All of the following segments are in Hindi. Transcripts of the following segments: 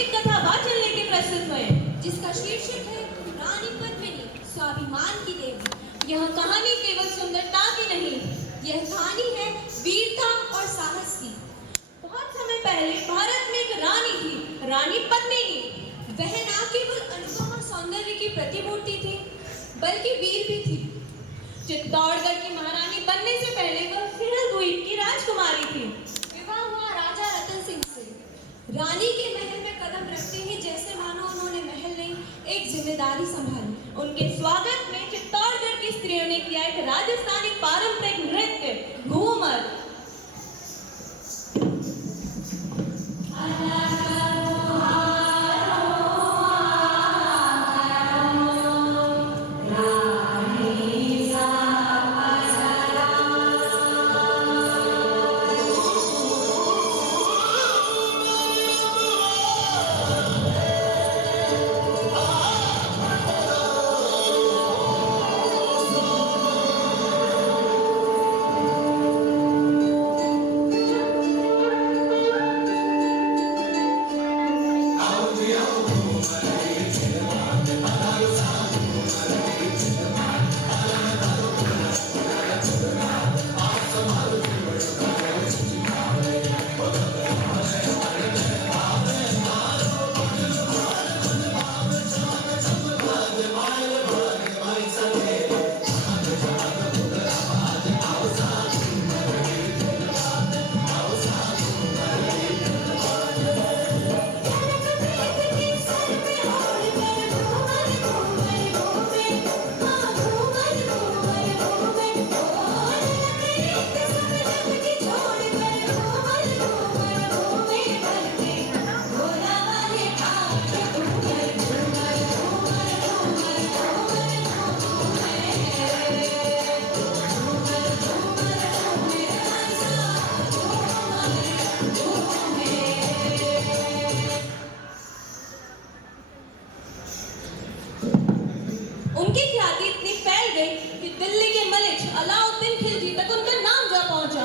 रोमांचिक कथा वाचन लेके प्रस्तुत हुए, जिसका शीर्षक है रानी पद्मिनी, स्वाभिमान की देवी। यह कहानी केवल सुंदरता की नहीं, यह कहानी है वीरता और साहस की। बहुत समय पहले भारत में एक रानी थी, रानी पद्मिनी। वह न केवल अनुपम और सौंदर्य की प्रतिमूर्ति थी, बल्कि वीर भी थी। चित्तौड़गढ़ की महारानी बनने से पहले वह फिरल द्वीप की राजकुमारी थी। विवाह हुआ राजा रतन सिंह से। रानी के महल में कदम रखते ही जैसे मानो उन्होंने महल नहीं, एक जिम्मेदारी संभाली। उनके स्वागत में चित्तौड़गढ़ की स्त्रियों ने किया एक राजस्थानी पारंपरिक नृत्य घूमर। उनकी ख्याति इतनी फैल गई कि दिल्ली के मलिक अलाउद्दीन खिलजी तक उनका नाम जा पहुंचा।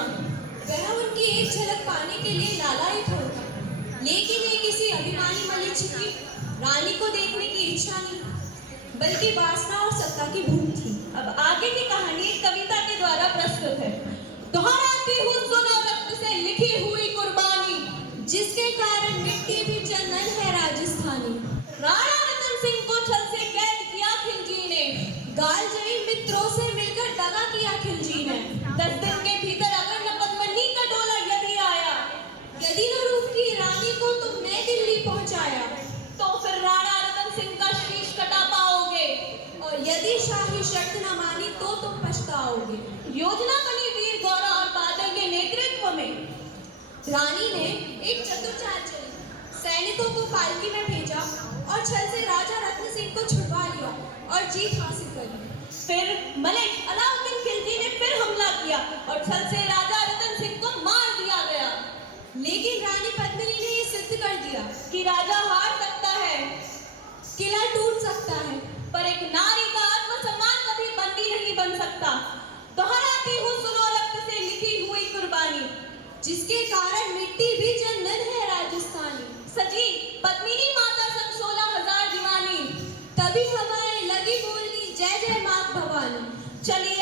वह उनकी एक झलक पाने के लिए लालायित होता, लेकिन ये किसी अभिमानी मलिक की रानी को देखने की इच्छा नहीं, बल्कि वासना और सत्ता की भूख थी। अब आगे की कहानी एक कविता के द्वारा प्रस्तुत है। दोहराती हूँ सुनो रक्त से लिखी हुई कुर्बानी, जिसके कारण मिट्टी भी चंदन है राजस्थानी। राणा रतन सिंह को छल से कैद किया खिलजी ने, गालजयी मित्रों से मिलकर दगा किया खिलजी ने। 10 दिन के भीतर अगर न पद्मिनी का डोला यदि आया, यदि न रूप की रानी को तुमने दिल्ली पहुंचाया, तो फिर राणा रतन सिंह का शीश कटा पाओगे, और यदि शाही शर्त न मानी तो तुम पछताओगे। योजना बनी वीर गौरव और बादल के नेतृत्व में। रानी ने एक चतुर चाल चली, सैनिकों को पालकी में भेजा और छल से राजा रत्न सिंह को छुड़वा लिया और जीत हासिल करी। फिर मलिक अलाउद्दीन खिलजी ने फिर हमला किया और छल से राजा रतन सिंह को मार दिया गया। लेकिन रानी पद्मिनी ने ये सिद्ध कर दिया कि राजा हार सकता है, किला टूट सकता है, पर एक नारी का आत्मसम्मान कभी बंदी नहीं बन सकता। दोहराती हूँ सुनो रक्त से लिखी हुई कुर्बानी, जिसके कारण मिट्टी भी चंदन है राजस्थानी। सजी पद्मिनी माता संग 16,000 दीवानी, तभी हवाएं लगी बोलनी जय जय माँ भवानी। चली